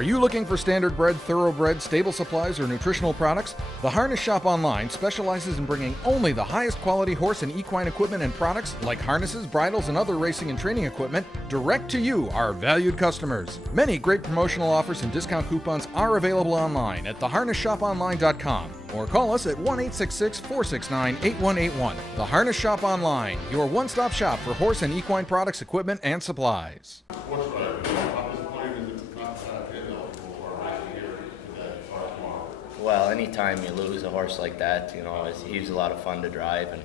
Are you looking for standard-bred, thoroughbred, stable supplies, or nutritional products? The Harness Shop Online specializes in bringing only the highest quality horse and equine equipment and products like harnesses, bridles, and other racing and training equipment direct to you, our valued customers. Many great promotional offers and discount coupons are available online at theharnessshoponline.com or call us at 1-866-469-8181. The Harness Shop Online, your one-stop shop for horse and equine products, equipment, and supplies. Well, anytime you lose a horse like that, he was a lot of fun to drive, and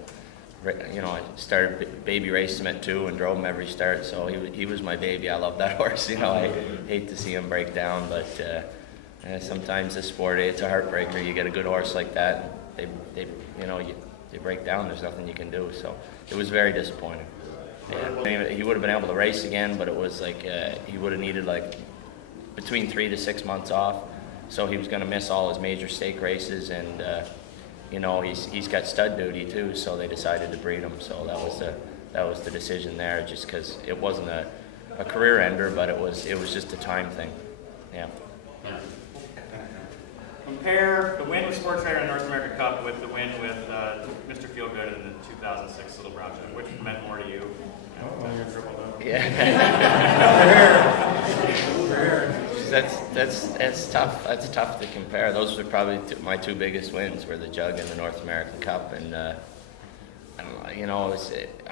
I started baby racing him at 2 and drove him every start, so he was my baby. I love that horse. I hate to see him break down, but sometimes this sport, it's a heartbreaker. You get a good horse like that, they break down. There's nothing you can do. So it was very disappointing. Yeah. He would have been able to race again, but it was like he would have needed like between 3 to 6 months off. So he was going to miss all his major stake races, and he's got stud duty too. So they decided to breed him. So that was the decision there, just because it wasn't a career ender, but it was just a time thing. Yeah. Compare the win with Sports Trader in the North American Cup with the win with Mr. Feelgood in the 2006 Little Brown Jug. Which meant more to you? Yeah. That's tough. That's tough to compare. Those were probably my two biggest wins, were the Jug and the North American Cup. And I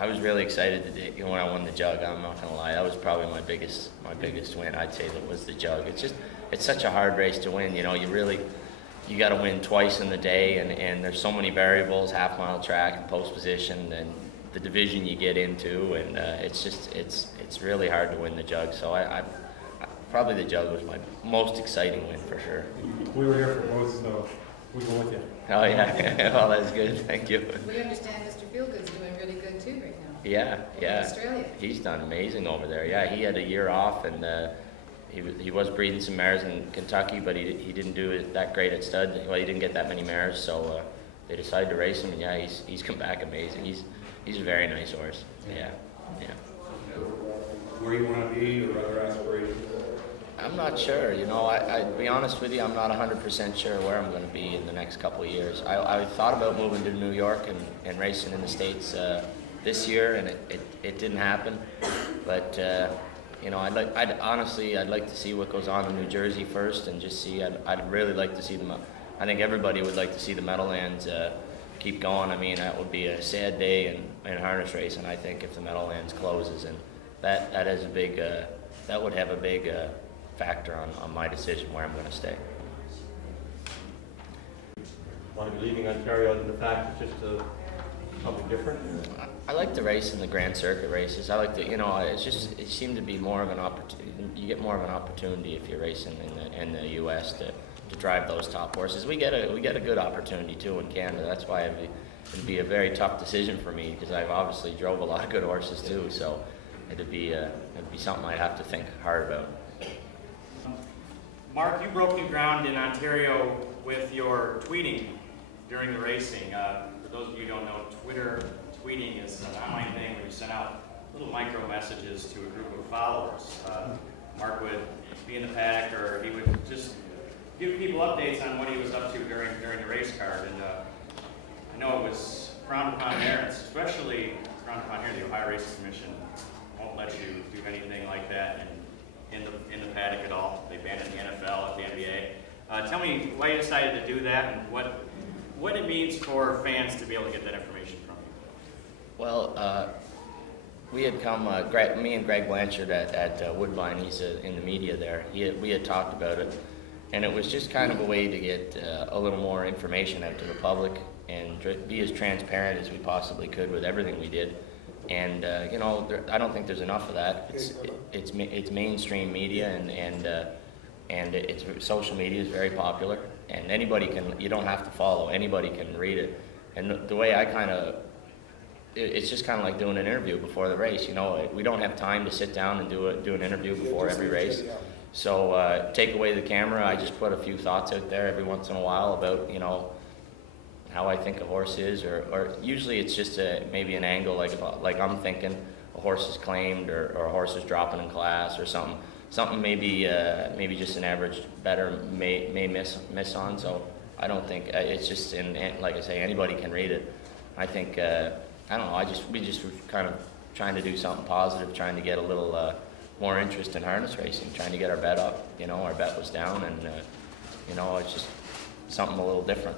was really excited when I won the Jug. I'm not gonna lie. That was probably my biggest win. I'd say that was the Jug. It's such a hard race to win. You got to win twice in the day, and there's so many variables: half-mile track, and post position, and the division you get into, and it's really hard to win the Jug. So I probably the Jug was my most exciting win for sure. We were here for both, so we go with you. Oh yeah, well that's good. Thank you. We understand Mr. Feelgood's doing really good too right now. Yeah. In Australia. He's done amazing over there. Yeah, he had a year off, and he was breeding some mares in Kentucky, but he didn't do it that great at stud. Well, he didn't get that many mares, so they decided to race him, and yeah, he's come back amazing. He's a very nice horse. Yeah. Where you want to be, or other aspirations? I'm not sure. I'd be honest with you, I'm not 100% sure where I'm going to be in the next couple of years. I thought about moving to New York and racing in the States this year, and it didn't happen. But I'd like to see what goes on in New Jersey first, and just see. I'd really like to see them. I think everybody would like to see the Meadowlands keep going. I mean, that would be a sad day in harness racing, I think, if the Meadowlands closes, and that is a big. That would have a big factor on my decision where I'm going to stay. Want to be leaving Ontario other than the fact it's just something different? I like to race in the Grand Circuit races. I like to, it seemed to be more of an opportunity. You get more of an opportunity if you're racing in the U.S. to drive those top horses. We get a good opportunity too in Canada. That's why it'd be a very tough decision for me, because I've obviously drove a lot of good horses too. So it'd be something I'd have to think hard about. Mark, you broke new ground in Ontario with your tweeting during the racing. For those of you who don't know, tweeting is an online thing where you send out little micro messages to a group of followers. Mark would be in the paddock, or he would just give people updates on what he was up to during the race card. And I know it was frowned upon there, especially frowned upon here. The Ohio Racing Commission won't let you do anything like that in the paddock at all. They banned it in the NFL, at the NBA. Tell me why you decided to do that, and what it means for fans to be able to get that information from you. Well, we had come, me and Greg Blanchard at Woodbine, he's in the media there, we had talked about it, and it was just kind of a way to get a little more information out to the public and be as transparent as we possibly could with everything we did. And I don't think there's enough of that. It's mainstream media, and it's social media is very popular, and anybody can. You don't have to follow. Anybody can read it. And the way it's just kind of like doing an interview before the race. We don't have time to sit down and do an interview before every race. So take away the camera. I just put a few thoughts out there every once in a while about how I think a horse is, or usually it's just maybe an angle like I'm thinking a horse is claimed, or a horse is dropping in class or something something maybe just an average better may miss on. So I don't think it's just like I say, anybody can read it. I think I don't know. We just were kind of trying to do something positive, trying to get a little more interest in harness racing, trying to get our bet up. You know, our bet was down, and you know, it's just something a little different.